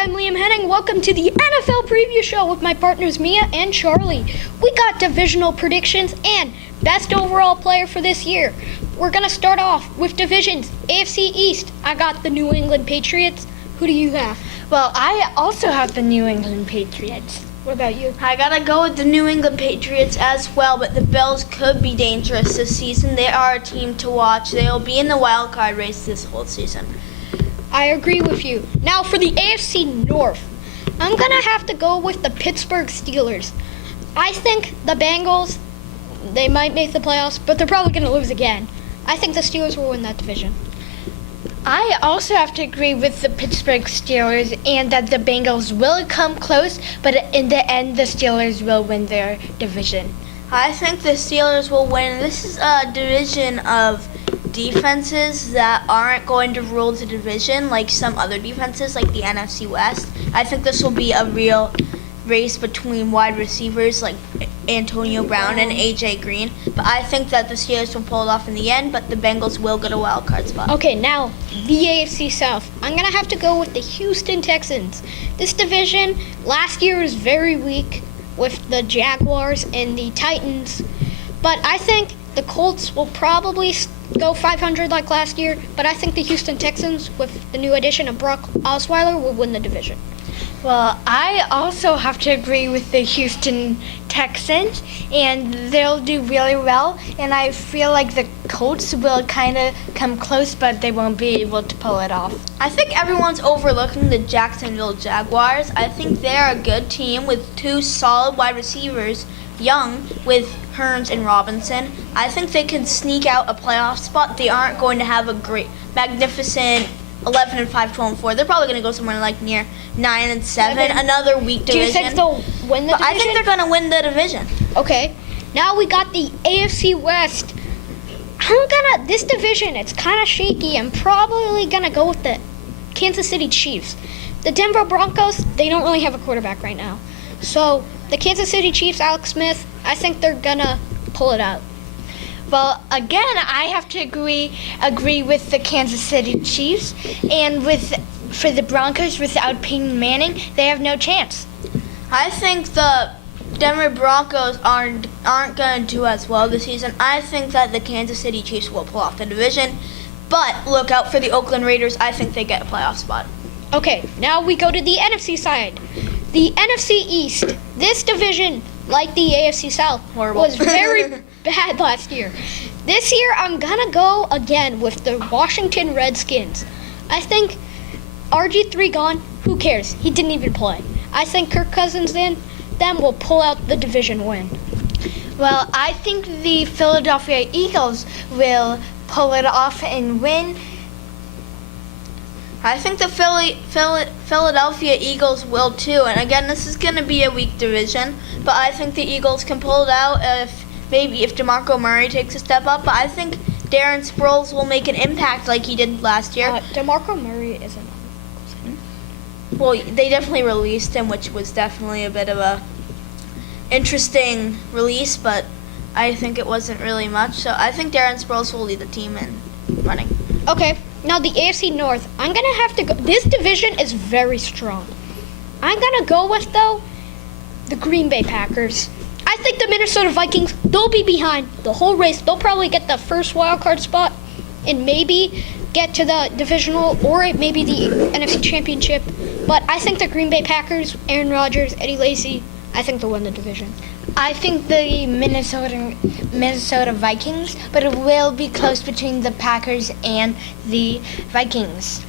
I'm Liam Henning. Welcome to the NFL Preview Show with my partners Mia and Charlie. We got divisional predictions and best overall player for this year. We're going to start off with divisions. AFC East, I got the New England Patriots. Who do you have? Well, I also have the New England Patriots. What about you? I gotta go with the New England Patriots as well, but the Bills could be dangerous this season. They are a team to watch. They'll be in the wild card race this whole season. I agree with you. Now for the AFC North, I'm going to have to go with the Pittsburgh Steelers. I think the Bengals, they might make the playoffs, but they're probably going to lose again. I think the Steelers will win that division. I also have to agree with the Pittsburgh Steelers and that the Bengals will come close, but in the end, the Steelers will win their division. I think the Steelers will win. This is a division of defenses that aren't going to rule the division like some other defenses, like the NFC West. I think this will be a real race between wide receivers like Antonio Brown and AJ Green. But I think that the Steelers will pull it off in the end, but the Bengals will get a wild card spot. Okay, now the AFC South. I'm going to have to go with the Houston Texans. This division last year was very weak with the Jaguars and the Titans. But I think the Colts will probably go 500 like last year. But I think the Houston Texans, with the new addition of Brock Osweiler, will win the division. Well, I also have to agree with the Houston Texans, and they'll do really well. And I feel like the Colts will kind of come close, but they won't be able to pull it off. I think everyone's overlooking the Jacksonville Jaguars. I think they're a good team with two solid wide receivers, young, with Hearns and Robinson. I think they can sneak out a playoff spot. They aren't going to have a great, magnificent 11-5, 12-4. They're probably going to go somewhere like near 9-7. Another weak division. Do you think they'll win the division? I think they're going to win the division. Okay. Now we got the AFC West. This division, it's kind of shaky. I'm probably going to go with the Kansas City Chiefs. The Denver Broncos, they don't really have a quarterback right now. So the Kansas City Chiefs, Alex Smith, I think they're going to pull it out. Well, again, I have to agree with the Kansas City Chiefs, and for the Broncos, without Peyton Manning, they have no chance. I think the Denver Broncos aren't going to do as well this season. I think that the Kansas City Chiefs will pull off the division, but look out for the Oakland Raiders. I think they get a playoff spot. Okay, now we go to the NFC side. The NFC East, this division, like the AFC South, was very bad last year. This year, I'm going to go again with the Washington Redskins. I think RG3 gone, who cares? He didn't even play. I think Kirk Cousins them will pull out the division win. Well, I think the Philadelphia Eagles will pull it off and win. I think the Philadelphia Eagles will too. And again, this is going to be a weak division, but I think the Eagles can pull it out if DeMarco Murray takes a step up. But I think Darren Sproles will make an impact like he did last year. DeMarco Murray isn't. Well, they definitely released him, which was definitely a bit of a interesting release, but I think it wasn't really much. So I think Darren Sproles will lead the team in running. Okay. Now the AFC North, I'm going to have to go. This division is very strong. I'm going to go with, though, the Green Bay Packers. I think the Minnesota Vikings, they'll be behind the whole race. They'll probably get the first wild card spot and maybe get to the divisional or maybe the NFC Championship. But I think the Green Bay Packers, Aaron Rodgers, Eddie Lacy, I think they'll win the division. I think the Minnesota Vikings, but it will be close between the Packers and the Vikings.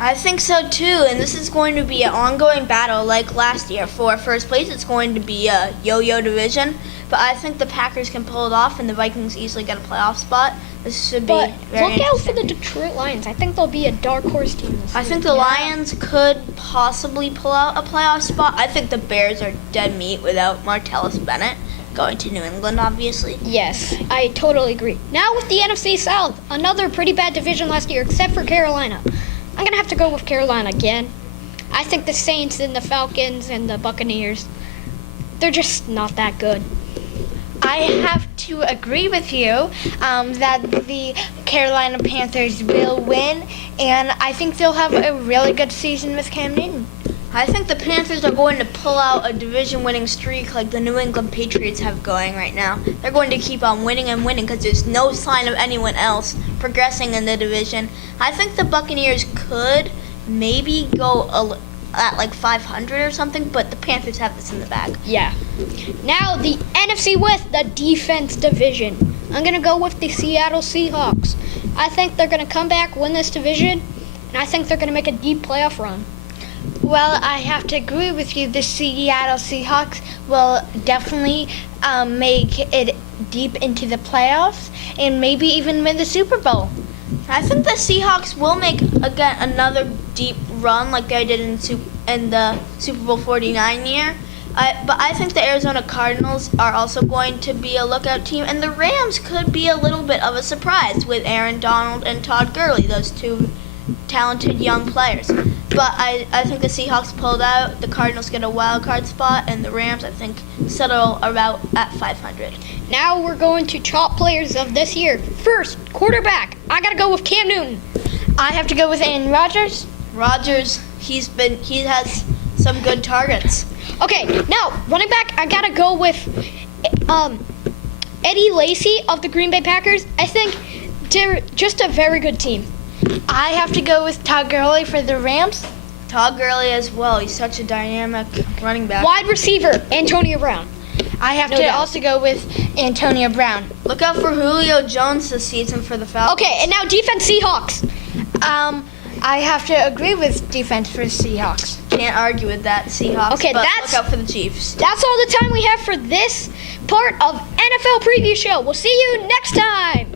I think so too, and this is going to be an ongoing battle like last year. For first place, it's going to be a yo-yo division, but I think the Packers can pull it off and the Vikings easily get a playoff spot. This should be very look out for interesting. the Detroit Lions. I think they'll be a dark horse team this I year. think the Lions could possibly pull out a playoff spot. I think the Bears are dead meat without Martellus Bennett going to New England, obviously. Yes, I totally agree. Now with the NFC South, another pretty bad division last year, except for Carolina. I'm going to have to go with Carolina again. I think the Saints and the Falcons and the Buccaneers, they're just not that good. I have to agree with you that the Carolina Panthers will win, and I think they'll have a really good season with Cam Newton. I think the Panthers are going to pull out a division-winning streak like the New England Patriots have going right now. They're going to keep on winning and winning because there's no sign of anyone else progressing in the division. I think the Buccaneers could maybe go at like 500 or something, but the Panthers have this in the bag. Yeah. Now the NFC West, the defense division. I'm going to go with the Seattle Seahawks. I think they're going to come back, win this division, and I think they're going to make a deep playoff run. Well, I have to agree with you. The Seattle Seahawks will definitely make it deep into the playoffs and maybe even win the Super Bowl. I think the Seahawks will make again another deep run like they did in the Super Bowl 49 year. But I think the Arizona Cardinals are also going to be a lookout team, and the Rams could be a little bit of a surprise with Aaron Donald and Todd Gurley, those two talented young players. But I think the Seahawks pulled out, the Cardinals get a wild card spot, and the Rams, I think, settle about at 500. Now we're going to top players of this year. First, quarterback. I got to go with Cam Newton. I have to go with Aaron Rodgers. Rodgers, he has some good targets. Okay, now running back, I got to go with Eddie Lacy of the Green Bay Packers. I think they're just a very good team. I have to go with Todd Gurley for the Rams. Todd Gurley as well. He's such a dynamic running back. Wide receiver, Antonio Brown. I have No to doubt. also go with Antonio Brown. Look out for Julio Jones this season for the Falcons. Okay, and now defense, Seahawks. I have to agree with defense for Seahawks. Can't argue with that, Seahawks. Okay, but that's- look out for the Chiefs. That's all the time we have for this part of NFL Preview Show. We'll see you next time.